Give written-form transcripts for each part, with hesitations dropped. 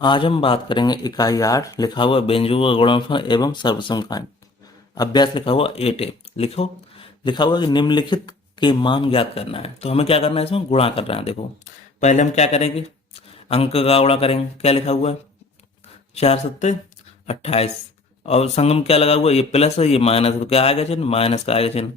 आज हम बात करेंगे इकाई 8 लिखा हुआ बेंजू का गुणनफल एवं सर्वसंख्याएं। अभ्यास लिखा हुआ 8A। लिखो, लिखा हुआ कि निम्नलिखित के मान ज्ञात करना है। तो हमें क्या करना है, इसमें गुणा करना है। देखो, पहले हम क्या करेंगे, अंक का गुणा करेंगे। क्या लिखा हुआ है, 4 सत्ते 28। और संगम क्या लगा हुआ है, ये प्लस है ये माइनस है, तो क्या आएगा चिन्ह, माइनस का आएगा चिन्ह।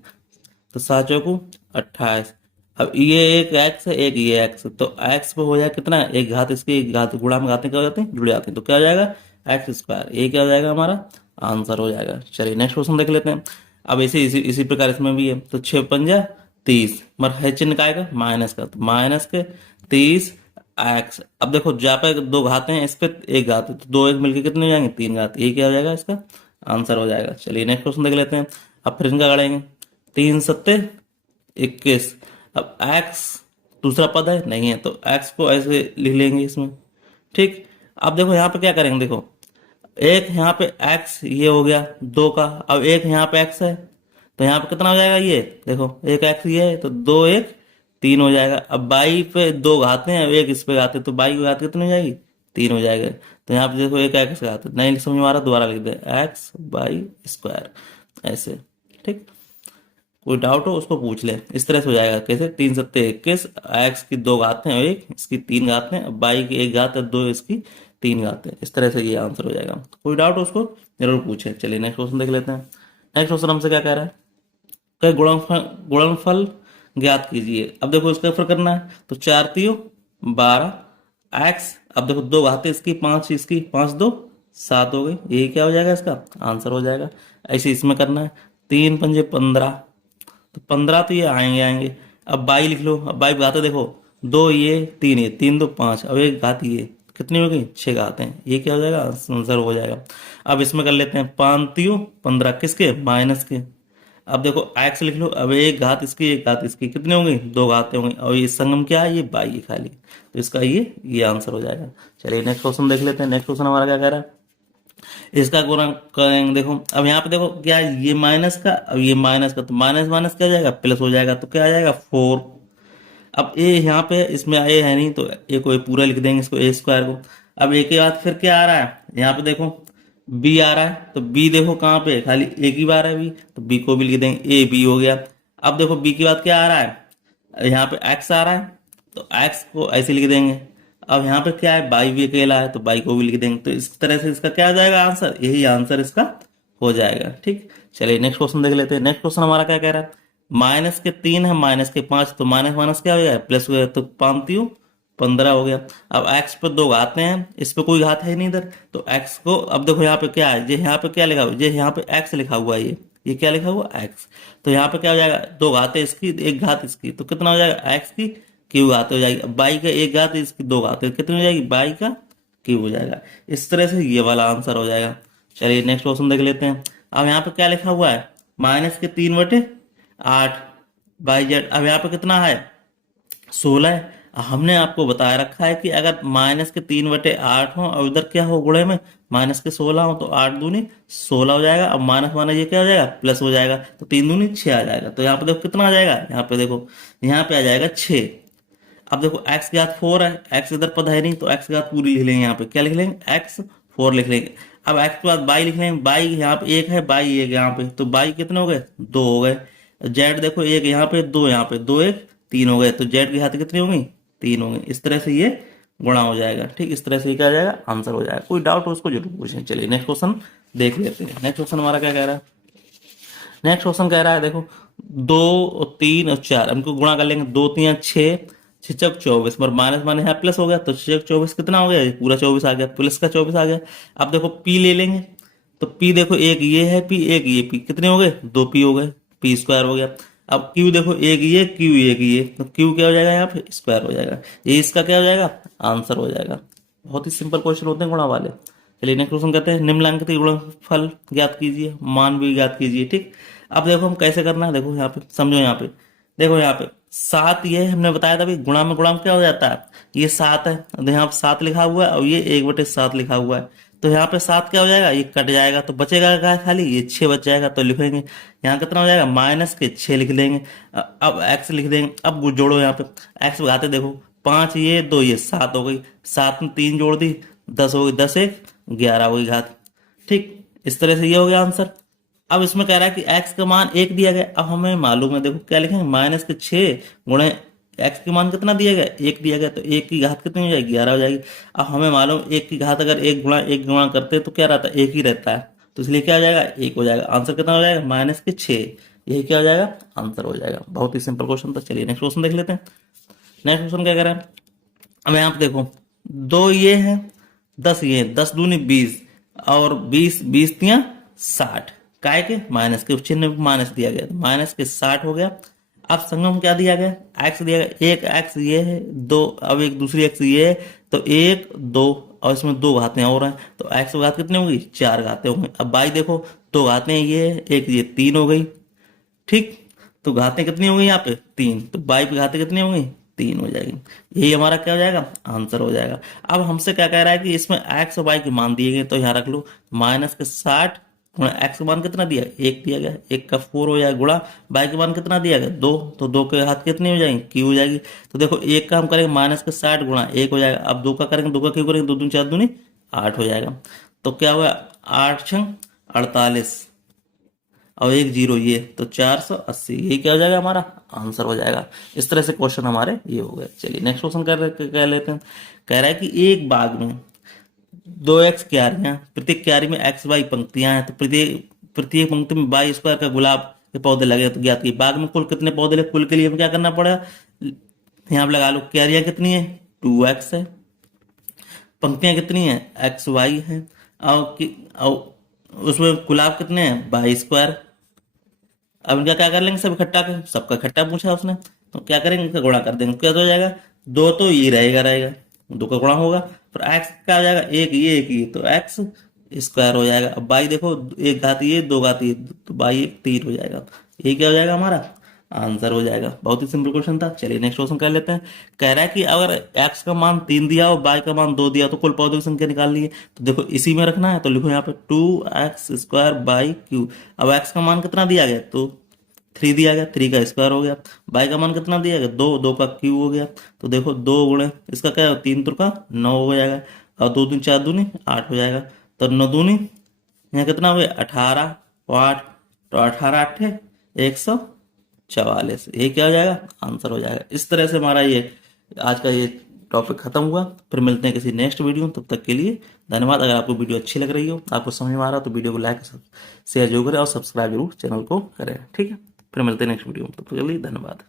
तो 7 चौकू 28। अब ये एक एक्स है, एक ये एक्स, तो एक्स पे हो जाएगा कितना, एक घात, इसकी एक घात गुणा में घातें क्या हो जाती हैं, जुड़ जाती हैं, तो क्या हो जाएगा, एक्स स्क्वायर। ये क्या हो जाएगा, हमारा आंसर हो जाएगा। चलिए नेक्स्ट क्वेश्चन देख लेते हैं। अब इसी प्रकार इसमें भी है। तो 6 पंजा 30, मगर है चिन्ह का आएगा माइनस का, तो माइनस के 30 एक्स। अब देखो, जहाँ पे दो घातें हैं, इस पे एक घात है, तो दो एक मिलके कितने हो जाएंगे, 3 घात। ये क्या हो जाएगा, इसका आंसर हो जाएगा। चलिए नेक्स्ट क्वेश्चन देख लेते हैं। अब फिर इनका गढ़ेंगे। 3 सत्ते 21। अब एक्स दूसरा पद है नहीं है, तो एक्स को ऐसे लिख लेंगे इसमें। ठीक। अब देखो यहाँ पे क्या करेंगे, देखो एक यहाँ पे एक्स ये हो गया दो का, अब एक यहाँ पे एक्स है, तो यहाँ पे कितना हो जाएगा, ये देखो एक एक्स ये है, तो दो एक 3 हो जाएगा। अब बाई पे दो घाते हैं, एक इस पे घाते, तो बाई की घात कितनी हो जाएगी, 3 हो जाएगा। तो यहाँ पे देखो एक एक्स घात नहीं समझ में आ रहा, दोबारा लिख दे, एक्स बाई स्क्वायर ऐसे। ठीक। कोई डाउट हो उसको पूछ ले। इस तरह से हो जाएगा, कैसे, 3 सत्ते 21, एक्स की दो घातें और एक इसकी 3 घातें, बाई की एक घात है, दो इसकी 3 घातें। इस तरह से ये आंसर हो जाएगा। कोई डाउट हो उसको जरूर पूछे। चलिए नेक्स्ट क्वेश्चन देख लेते हैं। नेक्स्ट क्वेश्चन हमसे क्या कह रहा है, कई गुणनफल ज्ञात कीजिए। अब देखो इसका फिर करना है, तो 4 तियो 12 एक्स। अब देखो दो घातें इसकी, पांच इसकी, 5 2 7 हो गई, यही क्या हो जाएगा, इसका आंसर हो जाएगा। ऐसे इसमें करना है, 3 पंजे 15, तो 15 तो ये आएंगे आएंगे। अब बाई लिख लो। अब बाई घाते देखो, दो ये 3 दो 5, अब एक घात ये कितनी होगी, 6 घात हैं, ये क्या हो जाएगा, आंसर हो जाएगा। अब इसमें कर लेते हैं, 5 तियो 15 किसके, माइनस के। अब देखो एक्स लिख लो, अब एक घात इसकी एक घात इसकी कितनी होंगी, दो घातें होंगी, और ये संगम क्या है, ये बाई है खाली, तो इसका ये आंसर हो जाएगा। चलिए नेक्स्ट क्वेश्चन देख लेते हैं। नेक्स्ट क्वेश्चन हमारा क्या कह रहा है, इसका गुणा करेंगे। देखो अब यहाँ पे देखो क्या है, ये माइनस का, अब ये माइनस का, तो माइनस माइनस क्या हो जाएगा, प्लस हो जाएगा, तो क्या आ जाएगा 4। अब ए यहाँ पे इसमें ए है नहीं, तो ए को ए पूरा लिख देंगे, इसको ए स्क्वायर को। अब ए के बाद फिर क्या आ रहा है, यहाँ पे देखो बी आ रहा है, तो बी देखो कहाँ पे है? खाली एक ही बार है बी, तो बी को भी लिख देंगे, ए बी हो गया। अब देखो बी के बाद क्या आ रहा है, यहाँ पे एक्स आ रहा है, तो एक्स को ऐसे लिख देंगे। अब यहाँ पे क्या है, बाई भी अकेला है, तो बाई को भी लिख देंगे। तो इस तरह से इसका क्या आ जाएगा आंसर, यही आंसर इसका हो जाएगा। ठीक। चलिए नेक्स्ट क्वेश्चन देख लेते हैं। नेक्स्ट क्वेश्चन हमारा क्या कह रहा है, -के 3 है -के 5, तो माइनस माइनस क्या हो जाएगा, प्लस हो गया, तो 5 तियो 15 हो गया। अब एक्स पे दो घाते हैं, इस पे कोई घात है नहीं इधर, तो एक्स को, अब देखो यहाँ पे क्या है, ये यहाँ पे क्या लिखा हुआ है, ये यहाँ पे एक्स लिखा हुआ है, ये क्या लिखा हुआ एक्स। तो यहाँ पे क्या हो जाएगा, दो घातें इसकी एक घात इसकी, तो कितना हो जाएगा, एक्स की क्यू घात हो जाएगी। अब बाई का एक घात इसकी दो घात, कितनी हो जाएगी, बाई का क्यू हो जाएगा। इस तरह से ये वाला आंसर हो जाएगा। चलिए नेक्स्ट क्वेश्चन देख लेते हैं। अब यहाँ पे क्या लिखा हुआ है, -के 3/8 बाई जेड। अब यहाँ पे कितना है, 16 है। हमने आपको बताया रखा है कि अगर -के 3/8 हो और उधर क्या हो गुणे में -के 16 हो, तो 8 दूनी 16 हो जाएगा। अब माइनस माइनस ये क्या हो जाएगा, प्लस हो जाएगा, तो 3 दूनी 6 आ जाएगा। तो यहाँ पे देखो कितना आ जाएगा, यहाँ पे देखो, यहाँ पे आ जाएगा 6। अब देखो एक्स की घात 4 है, एक्स इधर पद है नहीं, तो एक्स की घात पूरी लिख लेंगे, यहाँ पे क्या लिख लेंगे, x 4 लिख लेंगे। अब एक्स के बाद बाई लिख लेंगे, बाई यहाँ पे एक है, बाई एक यहाँ पे, तो बाई कितने हो गए, 2 हो गए। जेड देखो, एक यहाँ पे दो, यहाँ पे दो एक 3 हो गए, तो जेड की घात कितनी होंगी, 3 होंगी। इस तरह से ये गुणा हो जाएगा। ठीक, इस तरह से ये क्या आ जाएगा, आंसर हो जाएगा। कोई डाउट हो उसको जरूर पूछें। चलिए नेक्स्ट क्वेश्चन देख लेते हैं। नेक्स्ट क्वेश्चन हमारा क्या कह रहा है, नेक्स्ट क्वेश्चन कह रहा है, देखो 2 और 3 और 4 हमको गुणा कर लेंगे, 2 3 6, 6 चौक 24, पर माइनस माइनस यहाँ प्लस हो गया, तो 6 चौक 24 कितना हो गया, ये पूरा 24 आ गया, प्लस का 24 आ गया। अब देखो पी ले लेंगे, तो पी देखो एक ये है पी, एक ये पी, कितने हो गए, 2 पी हो गए, पी स्क्वायर हो गया। अब क्यू देखो, एक ये क्यू एक ये, तो क्यू क्या हो जाएगा, यहाँ पे स्क्वायर हो जाएगा, ये इसका क्या हो जाएगा, आंसर हो जाएगा। बहुत ही सिंपल क्वेश्चन होते हैं गुणा वाले। चलिए नेक्स्ट क्वेश्चन कहते हैं, निम्नलिखित गुणनफल ज्ञात कीजिए, मान भी ज्ञात कीजिए। ठीक। अब देखो हम कैसे करना है, देखो यहाँ पे समझो, यहाँ पे देखो, यहाँ पे 7 ये हमने बताया था भाई, गुणा में क्या हो जाता है, ये 7 है, तो यहाँ पे 7 लिखा हुआ है, और ये 1/7 लिखा हुआ है, तो यहाँ पे 7 क्या हो जाएगा, ये कट जाएगा, तो बचेगा क्या, खाली ये 6 बच जाएगा। तो लिखेंगे यहाँ कितना हो जाएगा, -के 6 लिख देंगे। अब एक्स लिख देंगे। अब जोड़ो यहाँ पे, एक्स घाते देखो, 5 ये 2 ये 7 हो गई, 7 में 3 जोड़ दी 10 हो गई, 10 एक 11 हो गई घात। ठीक, इस तरह से ये हो गया आंसर। अब इसमें कह रहा है कि x का मान 1 दिया गया। अब हमें मालूम है, देखो क्या लिखेंगे, माइनस के 6 गुणे x के मान कितना दिया गया, 1 दिया गया, तो 1 की घात कितनी हो जाएगी, 11 हो जाएगी। अब हमें मालूम 1 की घात अगर 1 गुणा करते तो क्या रहता है, 1 ही रहता है, तो इसलिए क्या हो जाएगा, 1 हो जाएगा। आंसर कितना हो जाएगा, माइनस के 6। यही क्या हो जाएगा, आंसर हो जाएगा। बहुत ही सिंपल क्वेश्चन था। चलिए नेक्स्ट क्वेश्चन देख लेते हैं। नेक्स्ट क्वेश्चन क्या कह रहा है, अब यहाँ पे देखो, 2 ये है, 10 ये है, 10 दूनी 20, और 20 20 तिया 60, काय के माइनस के चिन्ह में माइनस दिया गया, तो माइनस के 60 हो गया। अब संगम क्या दिया गया, एक्स दिया गया, एक एक्स ये है, दो, अब एक दूसरी एक्स ये है, तो 1 2, और इसमें 2 घातें और हैं, तो एक्स की घात कितनी होगी, 4 घातें होंगी। अब बाई देखो, 2 घातें ये है, एक ये 3 हो गई। ठीक, तो घातें कितनी हो गई यहाँ पे, 3, तो बाई पे घातें कितनी हो गई, 3 हो जाएगी। यही हमारा क्या हो जाएगा, आंसर हो जाएगा। अब हमसे क्या कह रहा है कि इसमें एक्स और वाई के मान दिए गए, तो यहाँ रख लो, माइनस के 60 गुणा एक्स का मान कितना दिया, 1 दिया गया, 1 का 4 हो जाएगा, गुणा बाई के मान कितना दिया गया, 2, तो 2 के हाथ कितनी हो जाएंगी, क्यू हो जाएगी। तो देखो 1 का हम करेंगे माइनस के 60 गुणा 1 हो जाएगा। अब 2 का करेंगे, 2 का क्यू करेंगे, 2 दूनी 4 दूनी 8 हो जाएगा। तो क्या हुआ, 8 छंग 48, और 1 0 ये, तो 480, ये क्या हो जाएगा, हमारा आंसर हो जाएगा। इस तरह से क्वेश्चन हमारे ये हो गए। चलिए नेक्स्ट क्वेश्चन कह लेते हैं। कह रहा है कि एक बाग में 2x क्यारियां, प्रत्येक क्यारी में एक्स वाई पंक्तियां हैं, तो प्रत्येक प्रत्येक पंक्ति में बाई स्क्वायर का गुलाब के पौधे लगे, तो ज्ञात कीजिए बाग में कुल कितने पौधे लगे। कुल के लिए हमें क्या करना पड़ेगा, यहाँ पे लगा लो, क्यारियां कितनी है, 2x है, पंक्तियां कितनी है, एक्स वाई है, और उसमें गुलाब कितने हैं, बाई स्क्वायर। अब इनका क्या कर लेंगे, सब इकट्ठा कर, सबका इकट्ठा पूछा उसने, तो क्या करेंगे, इनका गुणा कर देंगे, क्या हो जाएगा, 2 तो ये रहेगा, 2 का गुणा होगा, फिर एक्स क्या हो जाएगा, एक ये, तो एक्स स्क्वायर हो जाएगा। अब बाई देखो, एक घात ये, 2 घात ये, तो बाई 3 हो जाएगा। ये क्या हो जाएगा, हमारा आंसर हो जाएगा। बहुत ही सिंपल क्वेश्चन था। चलिए नेक्स्ट क्वेश्चन कर लेते हैं। कह रहा है कि अगर एक्स का मान 3 दिया और बाई का मान 2 दिया, तो कुल पौधों की संख्या निकालनी है। तो देखो इसी में रखना है, तो लिखो यहाँ पे 2x स्क्वायर बाई क्यू। अब एक्स का मान कितना दिया गया, तो 3 दिया गया, 3 का स्क्वायर हो गया। बाई का मान कितना दिया गया, 2, 2 का क्यू हो गया। तो देखो 2 गुणे इसका क्या है, 3 का 9 हो जाएगा, और 2 दूनी 4 दूनी 8 हो जाएगा। तो 9 दूनी यहाँ कितना हो गया, 18 और 8, तो 18 8 है 144, ये क्या हो जाएगा, आंसर हो जाएगा। इस तरह से हमारा ये आज का ये टॉपिक खत्म हुआ। फिर मिलते हैं किसी नेक्स्ट वीडियो में, तब तक के लिए धन्यवाद। अगर आपको वीडियो अच्छी लग रही हो, आपको समझ में आ रहा हो, तो वीडियो को लाइक शेयर जरूर करें और सब्सक्राइब जरूर चैनल को करें। ठीक है, फिर मिलते हैं नेक्स्ट वीडियो में, तब तक के लिए धन्यवाद।